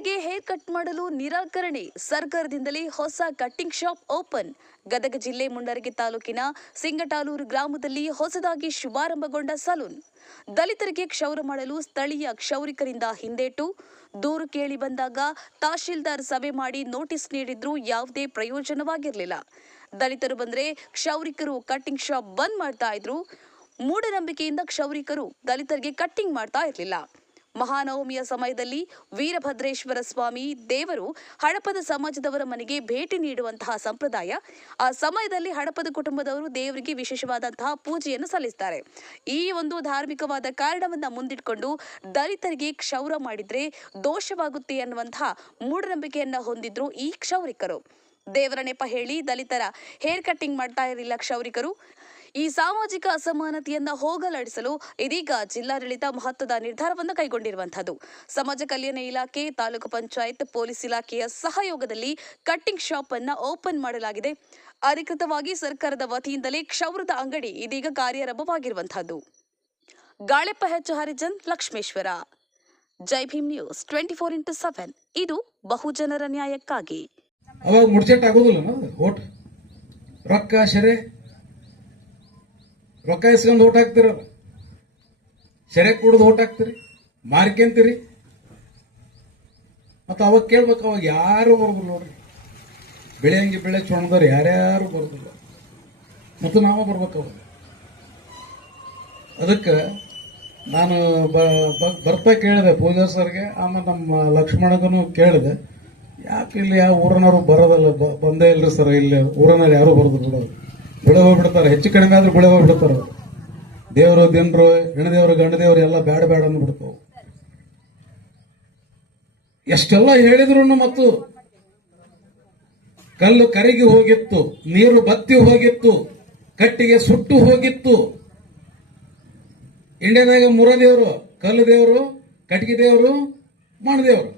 ದಲಿತರಿಗೆ hair cut ಮಾಡಲು ನಿರಾಕರಣೆ, ಸರ್ಕಾರದಿಂದಲೇ ಹೊಸ ಕಟ್ಟಿಂಗ್ ಶಾಪ್ ಓಪನ್. ಗದಗ ಜಿಲ್ಲೆ ಮುಂಡರಗಿ ತಾಲೂಕಿನ ಸಿಂಗಟಾಲೂರು ಗ್ರಾಮದಲ್ಲಿ ಹೊಸದಾಗಿ ಶುಭಾರಂಭಗೊಂಡ ಸಲೂನ್. ದಲಿತರಿಗೆ ಕ್ಷೌರ ಮಾಡಲು ಸ್ಥಳೀಯ ಕ್ಷೌರಿಕರಿಂದ ಹಿಂದೇಟು. ದೂರು ಕೇಳಿ ಬಂದಾಗ ತಹಶೀಲ್ದಾರ್ ಸಭೆ ಮಾಡಿ ನೋಟಿಸ್ ನೀಡಿದ್ರೂ ಯಾವುದೇ ಪ್ರಯೋಜನವಾಗಿರಲಿಲ್ಲ. ದಲಿತರು ಬಂದ್ರೆ ಕ್ಷೌರಿಕರು ಕಟ್ಟಿಂಗ್ ಶಾಪ್ ಬಂದ್ ಮಾಡ್ತಾ ಇದ್ರು. ಮೂಢನಂಬಿಕೆಯಿಂದ ಕ್ಷೌರಿಕರು ದಲಿತರಿಗೆ ಕಟ್ಟಿಂಗ್ ಮಾಡ್ತಾ ಇರಲಿಲ್ಲ. ಮಹಾನವಮಿಯ ಸಮಯದಲ್ಲಿ ವೀರಭದ್ರೇಶ್ವರ ಸ್ವಾಮಿ ದೇವರು ಹಡಪದ ಸಮಾಜದವರ ಮನೆಗೆ ಭೇಟಿ ನೀಡುವಂತಹ ಸಂಪ್ರದಾಯ. ಆ ಸಮಯದಲ್ಲಿ ಹಡಪದ ಕುಟುಂಬದವರು ದೇವರಿಗೆ ವಿಶೇಷವಾದಂತಹ ಪೂಜೆಯನ್ನು ಸಲ್ಲಿಸುತ್ತಾರೆ. ಈ ಒಂದು ಧಾರ್ಮಿಕವಾದ ಕಾರಣವನ್ನ ಮುಂದಿಟ್ಕೊಂಡು ದಲಿತರಿಗೆ ಕ್ಷೌರ ಮಾಡಿದ್ರೆ ದೋಷವಾಗುತ್ತೆ ಅನ್ನುವಂತಹ ಮೂಢನಂಬಿಕೆಯನ್ನ ಹೊಂದಿದ್ರು ಈ ಕ್ಷೌರಿಕರು. ದೇವರ ನೆಪ ಹೇಳಿ ದಲಿತರ ಹೇರ್ ಕಟ್ಟಿಂಗ್ ಮಾಡ್ತಾ ಇರಲಿಲ್ಲ ಕ್ಷೌರಿಕರು. ಈ ಸಾಮಾಜಿಕ ಅಸಮಾನತೆಯನ್ನ ಹೋಗಲಾಡಿಸಲು ಇದೀಗ ಜಿಲ್ಲಾಡಳಿತ ಮಹತ್ವದ ನಿರ್ಧಾರವನ್ನು ಕೈಗೊಂಡಿರುವಂತಹದ್ದು. ಸಮಾಜ ಕಲ್ಯಾಣ ಇಲಾಖೆ, ತಾಲೂಕು ಪಂಚಾಯತ್, ಪೊಲೀಸ್ ಇಲಾಖೆಯ ಸಹಯೋಗದಲ್ಲಿ ಕಟ್ಟಿಂಗ್ ಶಾಪ್ ಅನ್ನ ಓಪನ್ ಮಾಡಲಾಗಿದೆ. ಅಧಿಕೃತವಾಗಿ ಸರ್ಕಾರದ ವತಿಯಿಂದಲೇ ಕ್ಷೌರದ ಅಂಗಡಿ ಇದೀಗ ಕಾರ್ಯಾರಂಭವಾಗಿರುವಂತಹದ್ದು. ಗಾಳೆಪ್ಪ ಹೆಚ್ ಹರಿಜನ್, ಲಕ್ಷ್ಮೇಶ್ವರ. ಜೈ ಭೀಮ್ ನ್ಯೂಸ್ 24x7. ಇದು ಬಹುಜನರ ನ್ಯಾಯಕ್ಕಾಗಿ. ಅವಾಗ ಮುಡ್ಚೆಟ್ ಆಗೋದಿಲ್ಲ ಓಟ್ ರೊಕ್ಕ ಶರೆ ರೊಕ್ಕ ಇಸ್ಕೊಂಡು ಓಟ್ ಹಾಕ್ತಿರಲ್ಲ, ಶರೆ ಕುಡಿದು ಓಟ್ ಹಾಕ್ತಿರಿ, ಮಾರ್ಕೆಂತೀರಿ. ಮತ್ತು ಅವಾಗ ಕೇಳ್ಬೇಕು, ಅವಾಗ ಯಾರು ಬರೋದಿಲ್ಲ ನೋಡ್ರಿ. ಬೆಳೆ ಚೊಣದವ್ರು ಯಾರ್ಯಾರು ಬರೋದಿಲ್ಲ, ಮತ್ತು ನಾವು ಬರ್ಬೇಕು ಅವಾಗ. ಅದಕ್ಕೆ ನಾನು ಬರ್ತಾ ಕೇಳಿದೆ ಪೂಜಾ ಸರ್ಗೆ, ಆಮೇಲೆ ನಮ್ಮ ಲಕ್ಷ್ಮಣಗನು ಕೇಳಿದೆ, ಯಾಕೆ ಇಲ್ಲಿ ಯಾವ ಊರನವರು ಬರೋದಲ್ಲ, ಬಂದೇ ಇಲ್ರಿ ಸರ್, ಇಲ್ಲಿ ಊರನಲ್ಲಿ ಯಾರು ಬರೋದು ಬಿಡೋದು, ಬಿಳೆ ಹೋಗ್ಬಿಡ್ತಾರೆ, ಹೆಚ್ಚು ಕಡಿಮೆ ಆದ್ರೂ ಬಿಳೆ ಹೋಗ್ಬಿಡ್ತಾರೆ. ದೇವರು ದಿನರು ಹೆಣ್ಣದೇವರು ಗಂಡದೇವರು ಎಲ್ಲ ಬೇಡ ಬೇಡ ಅಂದ್ಬಿಡ್ತಾವ. ಎಷ್ಟೆಲ್ಲ ಹೇಳಿದ್ರು ಮತ್ತು ಕಲ್ಲು ಕರಗಿ ಹೋಗಿತ್ತು, ನೀರು ಬತ್ತಿ ಹೋಗಿತ್ತು, ಕಟ್ಟಿಗೆ ಸುಟ್ಟು ಹೋಗಿತ್ತು. ಇಂಡಿಯಾದಾಗ ಮೂರ ದೇವರು, ಕಲ್ಲು ದೇವರು, ಕಟ್ಟಿಗೆ ದೇವರು, ಮಣ್ಣದೇವರು.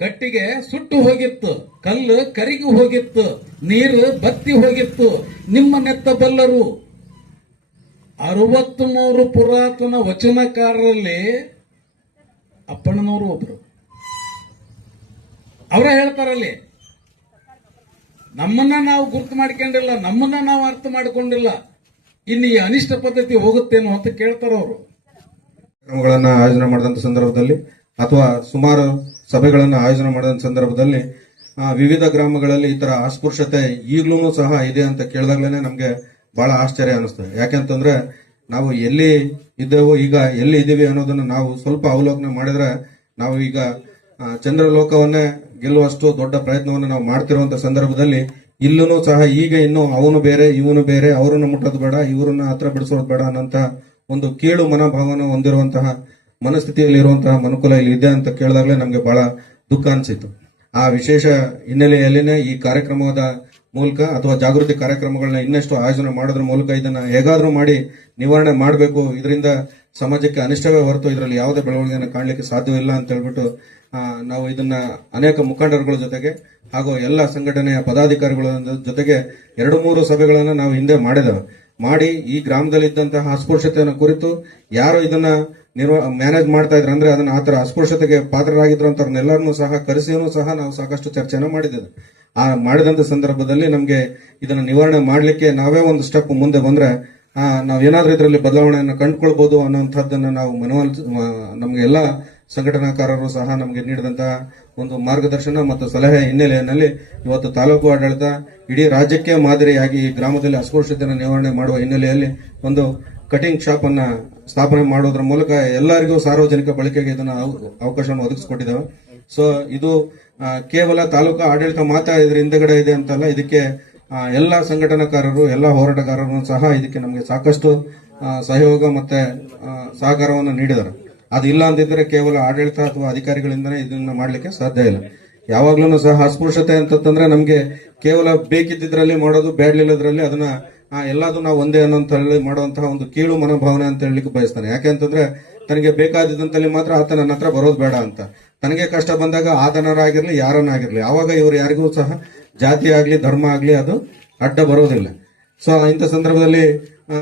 ಕಟ್ಟಿಗೆ ಸುಟ್ಟು ಹೋಗಿತ್ತು, ಕಲ್ಲು ಕರಿಗಿ ಹೋಗಿತ್ತು, ನೀರು ಬತ್ತಿ ಹೋಗಿತ್ತು. ನಿಮ್ಮ ನೆತ್ತ ಬಲ್ಲರು 63 ಪುರಾತನ ವಚನಕಾರರಲ್ಲಿ ಅಪ್ಪಣ್ಣನವರು ಒಬ್ರು. ಅವರ ಹೇಳ್ತಾರಲ್ಲಿ, ನಮ್ಮನ್ನ ನಾವು ಗುರ್ತು ಮಾಡ್ಕೊಂಡಿಲ್ಲ, ನಮ್ಮನ್ನ ನಾವು ಅರ್ಥ ಮಾಡಿಕೊಂಡಿಲ್ಲ, ಇನ್ನು ಈ ಅನಿಷ್ಟ ಪದ್ಧತಿ ಹೋಗುತ್ತೇನೋ ಅಂತ ಕೇಳ್ತಾರ ಅವರು. ಕಾರ್ಯಕ್ರಮಗಳನ್ನ ಆಯೋಜನೆ ಮಾಡಿದಂತ ಸಂದರ್ಭದಲ್ಲಿ ಅಥವಾ ಸುಮಾರು ಸಭೆಗಳನ್ನು ಆಯೋಜನೆ ಮಾಡಿದ ಸಂದರ್ಭದಲ್ಲಿ ವಿವಿಧ ಗ್ರಾಮಗಳಲ್ಲಿ ಈ ತರ ಅಸ್ಪೃಶ್ಯತೆ ಈಗಲೂ ಸಹ ಇದೆ ಅಂತ ಕೇಳಿದಾಗ್ಲೇನೆ ನಮ್ಗೆ ಬಹಳ ಆಶ್ಚರ್ಯ ಅನಿಸ್ತದೆ. ಯಾಕೆಂತಂದ್ರೆ ನಾವು ಎಲ್ಲಿ ಇದ್ದೇವೋ, ಈಗ ಎಲ್ಲಿ ಇದ್ದೀವಿ ಅನ್ನೋದನ್ನ ನಾವು ಸ್ವಲ್ಪ ಅವಲೋಕನೆ ಮಾಡಿದ್ರೆ ನಾವು ಈಗ ಚಂದ್ರಲೋಕವನ್ನೇ ಗೆಲ್ಲುವಷ್ಟು ದೊಡ್ಡ ಪ್ರಯತ್ನವನ್ನು ನಾವು ಮಾಡ್ತಿರುವಂತ ಸಂದರ್ಭದಲ್ಲಿ ಇಲ್ಲೂ ಸಹ ಈಗ ಇನ್ನು ಅವನು ಬೇರೆ ಇವನು ಬೇರೆ, ಅವರನ್ನು ಮುಟ್ಟೋದು ಬೇಡ, ಇವರನ್ನ ಹತ್ರ ಬಿಡಿಸೋದು ಬೇಡ ಅನ್ನೋಂತ ಒಂದು ಕೀಳು ಮನೋಭಾವನೆ ಹೊಂದಿರುವಂತಹ ಮನಸ್ಥಿತಿಯಲ್ಲಿ ಇರುವಂತಹ ಮನುಕುಲ ಇಲ್ಲಿ ಇದೆ ಅಂತ ಕೇಳಿದಾಗಲೇ ನಮ್ಗೆ ಬಹಳ ದುಃಖ ಅನಿಸಿತು. ಆ ವಿಶೇಷ ಹಿನ್ನೆಲೆಯಲ್ಲಿನೇ ಈ ಕಾರ್ಯಕ್ರಮದ ಮೂಲಕ ಅಥವಾ ಜಾಗೃತಿ ಕಾರ್ಯಕ್ರಮಗಳನ್ನ ಇನ್ನಷ್ಟು ಆಯೋಜನೆ ಮಾಡೋದ್ರ ಮೂಲಕ ಇದನ್ನ ಹೇಗಾದ್ರೂ ಮಾಡಿ ನಿವಾರಣೆ ಮಾಡಬೇಕು. ಇದರಿಂದ ಸಮಾಜಕ್ಕೆ ಅನಿಷ್ಟವೇ ಹೊರತು ಇದರಲ್ಲಿ ಯಾವುದೇ ಬೆಳವಣಿಗೆಯನ್ನು ಕಾಣಲಿಕ್ಕೆ ಸಾಧ್ಯವಿಲ್ಲ ಅಂತ ಹೇಳ್ಬಿಟ್ಟು ನಾವು ಇದನ್ನ ಅನೇಕ ಮುಖಂಡರುಗಳ ಜೊತೆಗೆ ಹಾಗೂ ಎಲ್ಲ ಸಂಘಟನೆಯ ಪದಾಧಿಕಾರಿಗಳ ಜೊತೆಗೆ 2-3 ಸಭೆಗಳನ್ನು ನಾವು ಹಿಂದೆ ಮಾಡಿ ಈ ಗ್ರಾಮದಲ್ಲಿದ್ದಂತಹ ಅಸ್ಪೃಶ್ಯತೆಯನ್ನು ಕುರಿತು ಯಾರು ಇದನ್ನ ಮ್ಯಾನೇಜ್ ಮಾಡ್ತಾ ಇದ್ರು, ಅಂದ್ರೆ ಅದನ್ನ ಆತರ ಅಸ್ಪೃಶ್ಯತೆಗೆ ಪಾತ್ರರಾಗಿದ್ರು ಅಂತವ್ರನ್ನೆಲ್ಲರನ್ನೂ ಸಹ ಕರೆಸಿನೂ ಸಹ ನಾವು ಸಾಕಷ್ಟು ಚರ್ಚೆನ ಮಾಡಿದ್ದೇವೆ. ಆ ಮಾಡಿದಂತ ಸಂದರ್ಭದಲ್ಲಿ ನಮ್ಗೆ ಇದನ್ನ ನಿವಾರಣೆ ಮಾಡ್ಲಿಕ್ಕೆ ನಾವೇ ಒಂದು ಸ್ಟೆಪ್ ಮುಂದೆ ಬಂದ್ರೆ ನಾವೇನಾದ್ರೂ ಇದರಲ್ಲಿ ಬದಲಾವಣೆಯನ್ನು ಕಂಡುಕೊಳ್ಬಹುದು ಅನ್ನೋಂಥದ್ದನ್ನ ನಾವು ನಮ್ಗೆ ಎಲ್ಲ ಸಂಘಟನಾಕಾರರು ಸಹ ನಮಗೆ ನೀಡಿದಂತಹ ಒಂದು ಮಾರ್ಗದರ್ಶನ ಮತ್ತು ಸಲಹೆ ಹಿನ್ನೆಲೆಯಲ್ಲಿ ಇವತ್ತು ತಾಲೂಕು ಆಡಳಿತ ಇಡೀ ರಾಜ್ಯಕ್ಕೆ ಮಾದರಿಯಾಗಿ ಈ ಗ್ರಾಮದಲ್ಲಿ ಅಸ್ಪೃಶ್ಯತೆಯನ್ನು ನಿವಾರಣೆ ಮಾಡುವ ಹಿನ್ನೆಲೆಯಲ್ಲಿ ಒಂದು ಕಟಿಂಗ್ ಶಾಪ್ ಅನ್ನ ಸ್ಥಾಪನೆ ಮಾಡೋದ್ರ ಮೂಲಕ ಎಲ್ಲರಿಗೂ ಸಾರ್ವಜನಿಕ ಬಳಕೆಗೆ ಇದನ್ನ ಅವಕಾಶವನ್ನು ಒದಗಿಸಿಕೊಟ್ಟಿದ್ದೇವೆ. ಸೊ ಇದು ಕೇವಲ ತಾಲೂಕು ಆಡಳಿತ ಮಾತ್ರ ಇದ್ರ ಹಿಂದೆಗಡೆ ಇದೆ ಅಂತಲ್ಲ, ಇದಕ್ಕೆ ಎಲ್ಲ ಸಂಘಟನಾಕಾರರು, ಎಲ್ಲ ಹೋರಾಟಗಾರರು ಸಹ ಇದಕ್ಕೆ ನಮಗೆ ಸಾಕಷ್ಟು ಸಹಯೋಗ ಮತ್ತೆ ಸಹಕಾರವನ್ನು ನೀಡಿದ್ದಾರೆ. ಅದು ಇಲ್ಲ ಅಂತಿದ್ರೆ ಕೇವಲ ಆಡಳಿತ ಅಥವಾ ಅಧಿಕಾರಿಗಳಿಂದನೇ ಇದನ್ನ ಮಾಡ್ಲಿಕ್ಕೆ ಸಾಧ್ಯ ಇಲ್ಲ. ಯಾವಾಗ್ಲೂ ಸಹ ಅಸ್ಪೃಶ್ಯತೆ ಅಂತಂದ್ರೆ ನಮ್ಗೆ ಕೇವಲ ಬೇಕಿದ್ದಿದ್ರಲ್ಲಿ ಮಾಡೋದು, ಬೇಡಲಿಲ್ಲದ್ರಲ್ಲಿ ಅದನ್ನ ಎಲ್ಲದೂ ನಾವು ಒಂದೇ ಅನ್ನೋಂತ ಹೇಳಿ ಮಾಡುವಂತಹ ಒಂದು ಕೀಳು ಮನೋಭಾವನೆ ಅಂತ ಹೇಳಲಿಕ್ಕೆ ಬಯಸ್ತಾನೆ. ಯಾಕೆಂತಂದ್ರೆ ತನಗೆ ಬೇಕಾದಂತಲ್ಲಿ ಮಾತ್ರ ಆತ ನನ್ನ ಹತ್ರ ಬರೋದು ಬೇಡ ಅಂತ, ತನಗೆ ಕಷ್ಟ ಬಂದಾಗ ಆತನರಾಗಿರ್ಲಿ ಯಾರನ್ನಾಗಿರ್ಲಿ ಆವಾಗ ಇವರು ಯಾರಿಗೂ ಸಹ ಜಾತಿ ಆಗ್ಲಿ ಧರ್ಮ ಆಗ್ಲಿ ಅದು ಅಡ್ಡ ಬರೋದಿಲ್ಲ. ಸೊ ಇಂಥ ಸಂದರ್ಭದಲ್ಲಿ